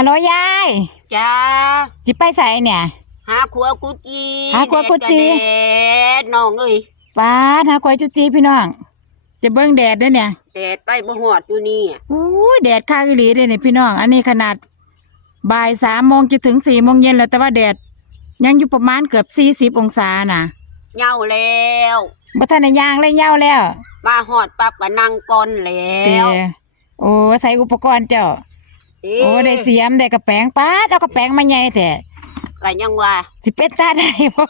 ฮัลโหลยายจ้าจิไปใส่เนี่ย หาขัวกุจีหาขัวกุจิแดดกะแดดน้องเอ้ยป้าดหาควายจุจีพี่น้อง จะเบิ่งแดดเด้อเนี่ย แดดไปบ่หอดอยู่นี่อะอู้ยแดดข้างอีหลีเด้อเนี่ยพี่น้อง อันนี้ขนาดบ่ายสามโมงจะถึงสี่โมงเย็นแล้วแต่ว่าแดด ยังอยู่ประมาณเกือบสี่สิบองศาน่ะเหงาแล้วบ่ทันได้ย่างเลยเหย้าแล้วมาหอดปั๊บก็นั่งก่อนแล้เตวโอ้ใส่อุปกรณ์เจ้าเอ๊ะ โอ้ได้เสียมได้กระแปงป้าดเอากระแปงมาใหญ่แท้ก็ยังว่าสิเป็นตาได้บ่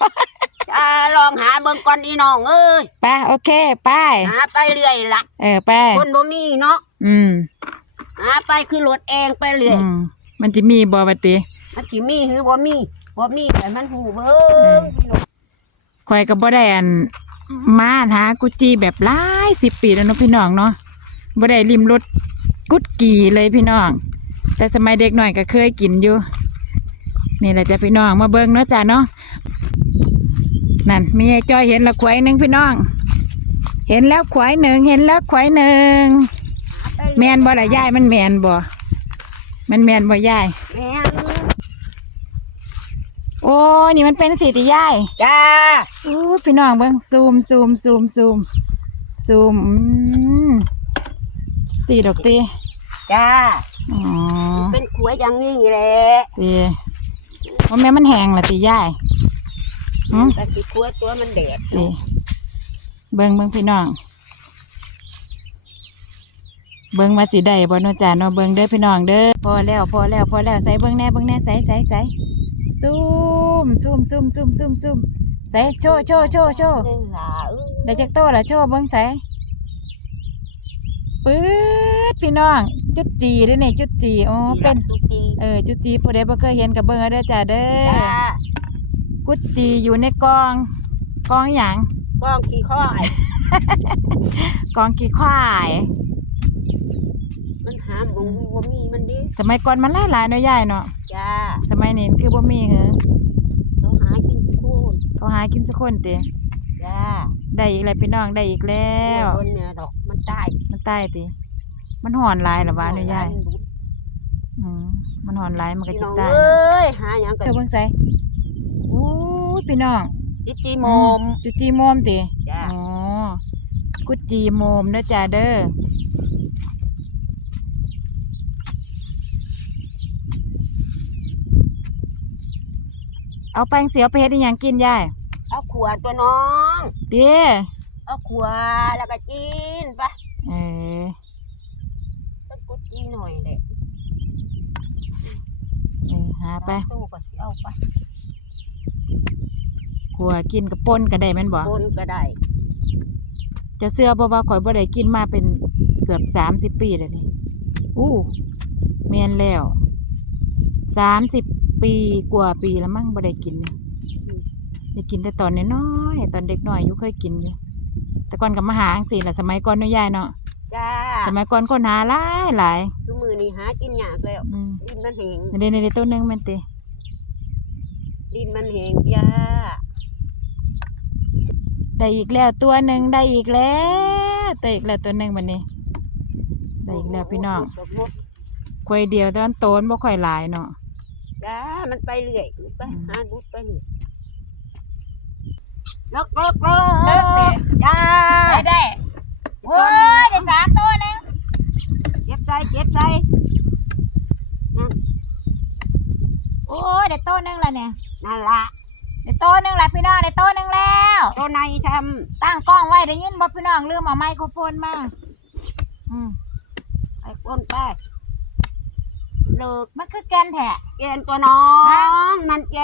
จ้าลองหาเบิ่งก่อนอีน้องเอ้ยไป้าโอเคไปหาไปเรื่อยล่ะเออไปคนบ่มีเนาะอืมหาไปคือรถเองไปเรื่อยอืมมันจะมีบ่วะติมันสิมีหรือบ่มีบ่มีแต่มันหูเบิ่มงพี่น้องข่อยก็บ่ได้อันมาหากุจีแบบหลายสิบปีแล้วเนาะพี่น้องเนาะบ่ได้ริมรถกุดกีเลยพี่น้อง แต่สมัยเด็กหน่อยก็เคยกินอยู่ นี่แหละจ้ะพี่น้องมาเบิ่งเนาะจ้ะเนาะนั่นมีไอ้จ้อยเห็นและควายหนึ่งพี่น้อง เห็นแล้วควายหนึ่งเห็นแล้วควายหนึ่งหาไปแมนบ่ล่ะยายมันแมนบ่มันแมนบ่ยายแม่นโอ้นี่มันเป็นสีติยายจ้าอู้พี่น้องเบิ่งซูมซูมซูมซูมซูมอืมสีดอกตีจ้า อ๋อเป็นขวยอย่างนี้แหละตีว่าแม่มันแห้งละตียายหืมแต่สิขวยตัวมันแดดตีเบิ่งเบิ่งพี่น้อง เบิ่งว่าสิได้บ่เนาะจ้าเนาะเบิ่งเด้อพี่น้องเด้อพอแล้วพอแล้วพอแล้วใส่เบิ่งแน่เบิ่งแน่ใส่ใส่ใส่ซูมซูมซูมซูมซูมซูมใส่โชว์โชว์โชว์โชว์เอ้ยหล่าเอ้ยได้จักโตละโชว์เบิ่งใส่ปื๊ดพี่น้องจุด จีเด้อนี่จุดจีอ๋อเป็นทุกทีเออจุดจีผู้ใดบ่เคยเห็นก็เบิ่งเอาเด้อจ้าเด้อจ้ากุดจีอยู่ในกอง กองหยังก้องขี้ข้อยกองขี้ควายมันหาหมูบ่มีมันดิสมัยก่อนมันหลายๆเนาะยายเนาะจ้าสมัยนี้คือบ่มีเหรอเขาหากินทุกคนเขาหากินสักคนติจ้าได้อีกแล้วพี่น้องได้อีกแล้วบนเนี่ยดอกมันตายมันใต้ติ มันหอนหลายเหรอวะเนาะยายอืมมันหอนหลายมันก็พี่สิน้องตายเอ้ยหาหยังกัเจ้าเบิ่งใส่โอ้ยพี่น้องจิจีโมมจุจีโมมติจ้าอ๋อกุดจีโมมเด้อจ้าเด้อเอาแป้งเสียวไปเฮ็ดอีหยังกินยายเอาขวดตัวน้อง เด้อเอาขวดแล้วก็จีนไปเออ สักกุดจีหน่อยแหละเออหาไปตู้ก็สิเอาไปขัวกินกับป่นก็ได้แม่นบ่บนก็ได้จะเสื้อบ่ว่าข่อยบ่ได้กินมาเป็นเกือบสามสิบปีแล้วนี่อู้แม่นแล้วสามสิบปีกว่าปีแล้วมั้งบ่ได้กินเนี่ยได้กินแต่ตอนน้อยๆตอนเด็กน้อยอยู่เคยกินอยู่ แต่ก่อนก็มาหาจังซี่ล่ะสมัยก่อนเนาะยายเนาะจ้า สมัยก่อนคนหาหลายหลายทุกมือนี่หากินยากแล้วอืมดินมันแหงเดี๋ยวๆๆตัวหนึงแม่นติดินมันแหงจ้าได้อีกแล้วตัวหนึ่งได้อีกแล้วได้อีกแล้วตัวหนึ่งบัดนี้ได้อีกแล้วพี่น้องควยเดียวตอนโตนบ่ค่อยหลายเนาะ จ้ามันไปเรื่อยไปอืม หาดุดไปเรื่อยลกลกลกจ้าได้โอ้ยได้สามตัวนึง เจ็บใจเจ็บใจโอ้ยได้ตัวหนึงแล้วเนี่ยนั่นละได้ตัวหนึงแล้วพี่น้องได้ตัวหนึงแล้วตัวในทตั้งกล้องไว้ได้ยินบ่พี่น้องลืมเอาไมโครโฟนมาอืมำไอ้ก้นไปเลิกมันคือแกนแท้เกณฑ์ตัวน้อง มันเก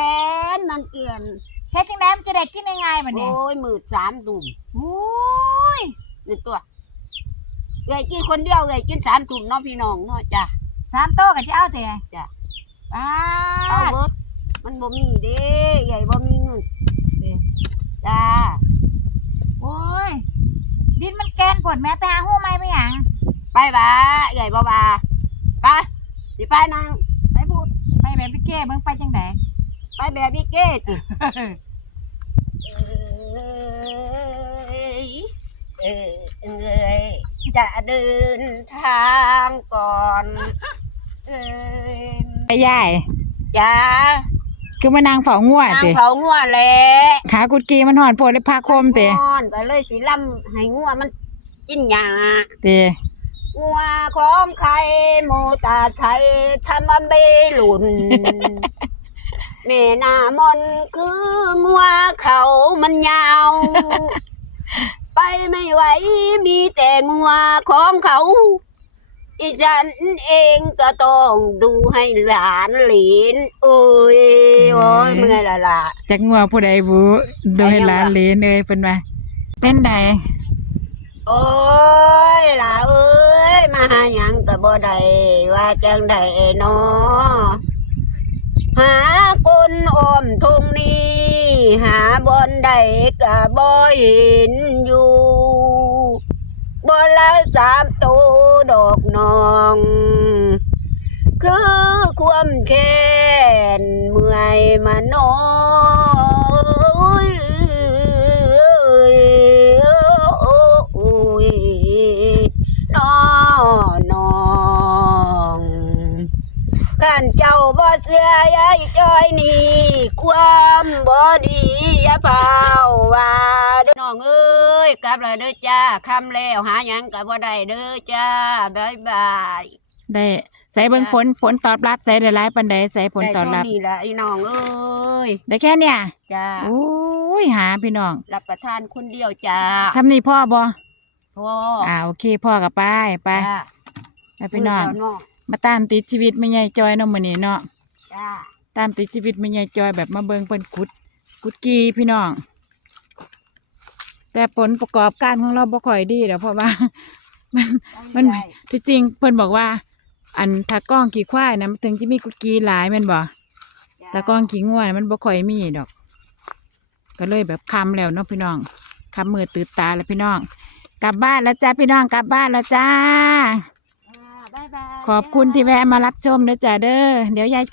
ณฑ์มันเกณฑ์เฮ็ดจังไดมันจะได้กินง่ายๆบัดนี้โอ้ยมืดสามดุ่มโอ้ยหนึ่งตัว เอ้ยกินคนเดียวเอ้ยกินสามดุ่มเนาะพี่น้องเนาะจ้ะสามตัวก็จะเอาแต่จ้ะป้าเอาดเบิดมันบ่มีเด้ใหญ่บ่มีเงินจ้าโอ้ย ดินมันแกนปวดแม่ไปหาหู้ไม้ไปหยังไปบ่าใหญ่บ่บ่าไปสิไปนางไปพูดไปแบบพี่เก้เบิ่งไปจังได ไปแบบพี่เก้ติเอ้ยเอ้ยเอ้ย จะเดินทางก่อนเอ้ยไปยายจ้าคือมานางเฝ้างัวนางติเผางัวแหละขากุดกีมันหอนโพดเลยพาคมตินอนก็เลยสิล่ำให้งัวมันกินหญ้า ติงัวของใครโมตาชัยทำมาเบหลุนแม่นามนคืองัวเขามันยาว ไปไม่ไหวมีแต่งัวของเขา อีฉันเองก็ต้องดูให้หลานหลีนเอ้ยโอ้ยเมื่อยละล่ะจักงัวผู้ใดบุโดยหลานเหลนเอ้ยเพิ่นว่าเป็นใดโอ้ยล่ะเอ้ยมาหาหยังก็บ่ได้ว่าจังได้นอหาคนอ้อมทุ่งนี้ หาบอนใดกะบ่เห็นอยู่บนละสามตูดอกนอง คือความแค้นเมื่อยมานอนโอ้ยน้อน้องข้าน เจ้าบ่เสียยายจ้อยนี่ ความบ่ดีอย่าเผาว่าเด้อน้องเอ้ยกลับแล้วเด้อจ้าคำแล้วหาหยังก็บ่ได้เด้อจ้าบ๊ายบายได้ใส่เบิ่งผลผลตอบรับใส่ได้หลายปานใดใส่ผลตอบรับได้เท่านี่ละไอ้น้องเอ้ยได้แค่เนี่ยจ้าโอ้ยหาพี่น้องรับประทานคนเดียวจ้าซ้ำนี่พ่อบ่พ่ออ่าโอเคพ่อกับไปไปจ้าไปพี่น้องมืเจ้าน้องมาตามติดชีวิตไม่ใหญ่จอยเนาะมื้อนี้เนาะ จ้าตามติดชีวิตไม่ใหญ่จอยแบบมาเบิ่งเพิ่นขุดกุดกีพี่น้อง แต่ผลประกอบการของเราบ่ค่อยดีเด้อเพราะว่า มันมันได้ที่จริงเพิ่นบอกว่า อันถ้ากล้องขี่ควายนะมันถึงจะมีกุดกีหลายแม่นบ่จ้แต่กล้องขี่งัวน่ะมันบ่ค่อยมีดอก ก็เลยแบบคำแล้วเนาะพี่น้องคำมือตื่นตาแล้วพี่น้อง กลับบ้านแล้วจ้าพี่น้องกลับบ้านแล้วจ้าจ้าบ๊ายบายขอบคุณที่แวะมารับชมเด้อจ้าเด้อเดี๋ยวยาย